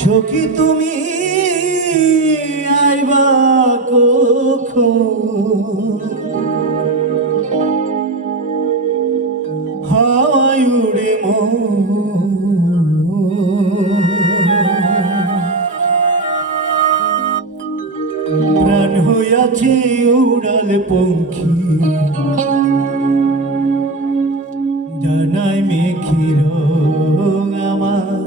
সখী তুমি আইবা কখন, হাওয়ায় উড়ে প্রাণ হইয়াছে উড়াল পঙ্খী, ডানায় মেঘের আমার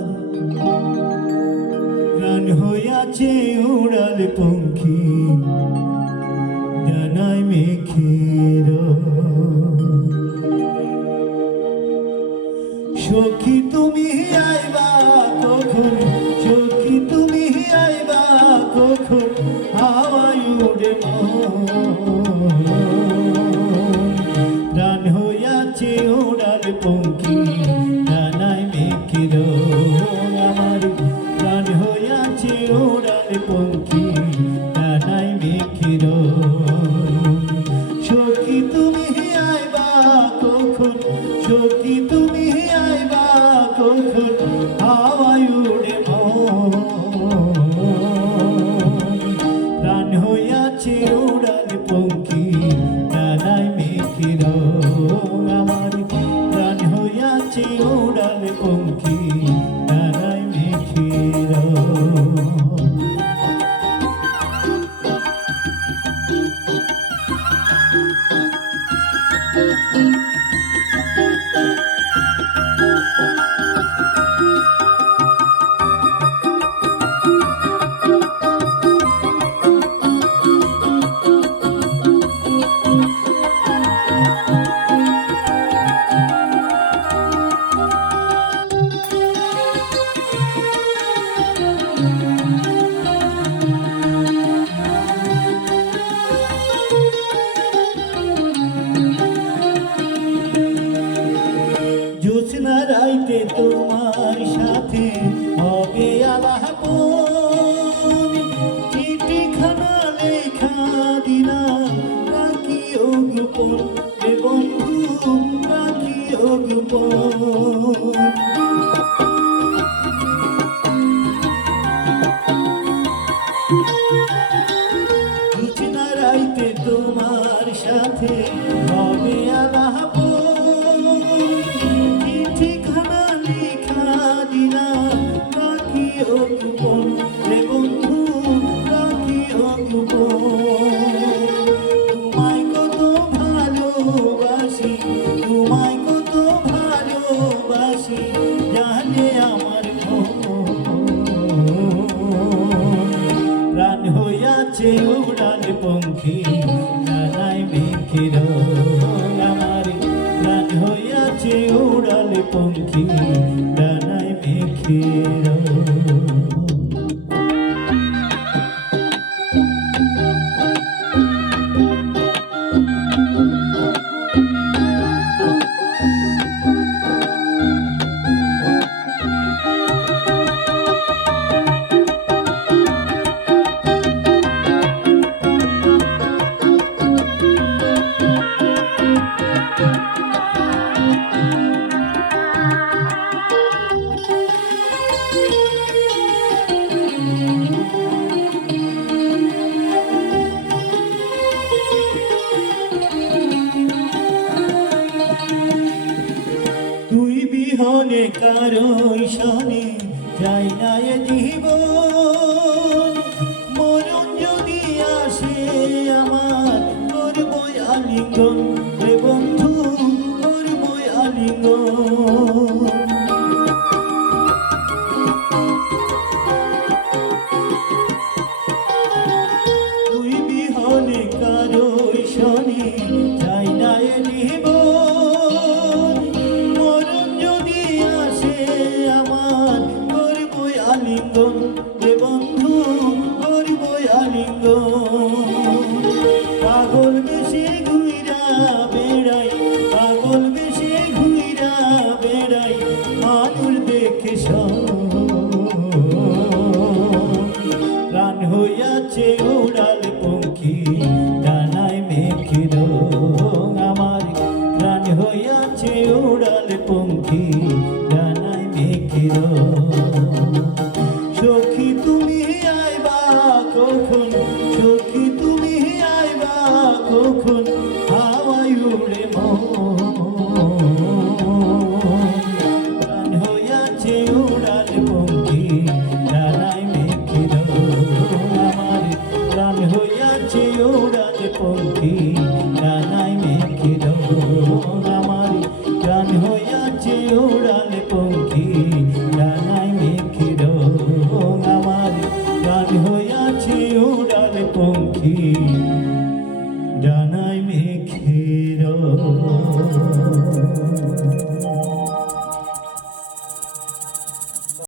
প্রাণ হইয়াছে উড়াল পঙ্খী, ডানায় মেঘের। সখী তুমি আইবা কখন, সখী তুমি আইবা কখন, হাওয়ায় উড়ে প্রাণ হইয়াছে উড়াল পঙ্খী, ডানায় মেঘের আমার প্রাণ হইয়াছে উড়াল পঙ্খী, ডানায় মেঘের। সখী তুমি আইবা কখন, সখী তুমি আইবা কখন, হাওয়ায় উড়ে প্রাণ হইয়াছে উড়াল পঙ্খী, ডানায় মেঘের আমার প্রাণ হইয়াছে উড়াল পঙ্খী, ডানায় মেঘের। জ্যোৎস্না রাইতে তোমার সাথে হবে আলাপ, চিঠিখানা লেখা দিলাম রাখিও গোপন, রে বন্ধু রাখিও গোপন। জ্যোৎস্না রাইতে তোমার সাথে হবে আলাপ, চিঠিখানা লেখা দিলাম রাখিও গোপন, রে বন্ধু রাখিও গোপন। তোমায় কত ভালোবাসি, তোমায় কত ভালোবাসি, জানে আমার প্রাণ হইয়াছে উড়াল পঙ্খী, ডানায় মেঘের আমার প্রাণ হইয়াছে উড়াল পঙ্খী, ডানায় মেঘের। তুই বিহনে কারো সনে যাই না এ জীবন, মরণ যদি আসে আমার করব আলিঙ্গন, রে বন্ধু করব আলিঙ্গন। তুই বিহনে কারো সনে যাই না এ জীবন, মরণ যদি আসে আমার করব আলিঙ্গন, রে বন্ধু করব আলিঙ্গন। পাগল বেশে ঘুইরা বেড়াই, পাগল বেশে ঘুইরা বেড়াই, মানুষ দেখে প্রাণ হইয়াছে উড়াল পঙ্খী, ডানায় মেঘের আমার প্রাণ হইয়াছে উড়াল পঙ্খী, সখী